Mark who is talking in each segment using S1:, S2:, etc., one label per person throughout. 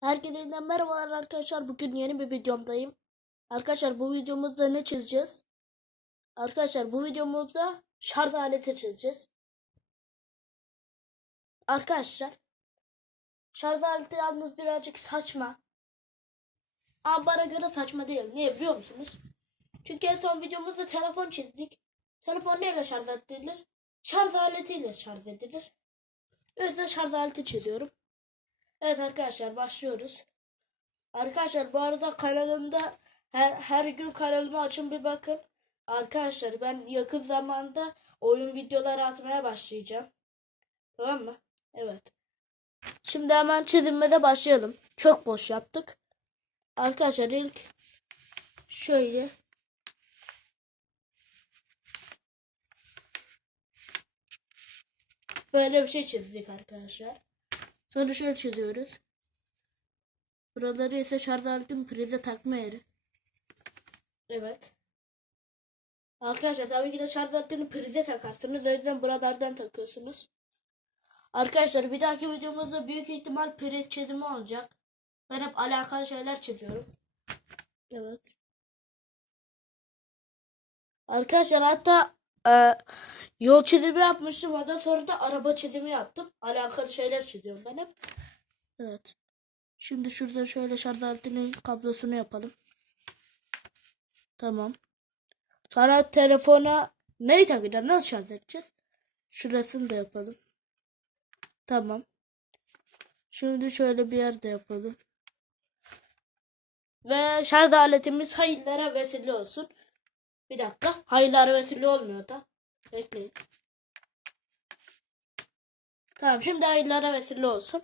S1: Herkese yeniden merhabalar arkadaşlar. Bugün yeni bir videomdayım. Arkadaşlar bu videomuzda ne çizeceğiz? Arkadaşlar bu videomuzda şarj aleti çizeceğiz. Arkadaşlar şarj aleti yalnız birazcık saçma. Ama bana göre saçma değil. Niye biliyor musunuz? Çünkü en son videomuzda telefon çizdik. Telefon neyle şarj edilir? Şarj aletiyle şarj edilir. O yüzden şarj aleti çiziyorum. Evet arkadaşlar başlıyoruz. Arkadaşlar bu arada kanalımda her, her gün kanalımı açın bir bakın. Arkadaşlar ben yakın zamanda oyun videoları atmaya başlayacağım. Tamam mı? Evet. Şimdi hemen çizimde başlayalım. Çok boş yaptık. Arkadaşlar ilk şöyle böyle bir şey çizdik arkadaşlar. Sonra şöyle çiziyoruz. Buraları ise şarj aletim prize takma yeri. Evet. Arkadaşlar tabii ki de şarj aletini prize takarsınız. O yüzden buralardan takıyorsunuz. Arkadaşlar bir dahaki videomuzda büyük ihtimal priz çizimi olacak. Ben hep alakalı şeyler çiziyorum. Evet. Arkadaşlar hatta e, yol çizimi yapmıştım. Ondan sonra da araba çizimi yaptım. Alakalı şeyler çiziyorum ben hep. Evet. Şimdi şurada şöyle şarj aletinin kablosunu yapalım. Tamam. Sonra telefona neyi takacağız? Nasıl şarj edeceğiz? Şurasını da yapalım. Tamam. Şimdi şöyle bir yerde yapalım. Ve şarj aletimiz hayırlara vesile olsun. Bir dakika. Hayırlara vesile olmuyor da. Bekleyin. Tamam şimdi hayırlara vesile olsun.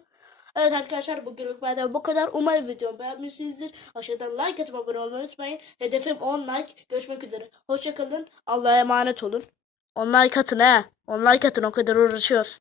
S1: Evet arkadaşlar bugünlük benden bu kadar. Umarım videomu beğenmişsinizdir. Aşağıdan like atıp abone olmayı unutmayın. Hedefim 10 like. Görüşmek üzere. Hoşçakalın. Allah'a emanet olun. 10 like atın he. 10 like atın o kadar uğraşıyoruz.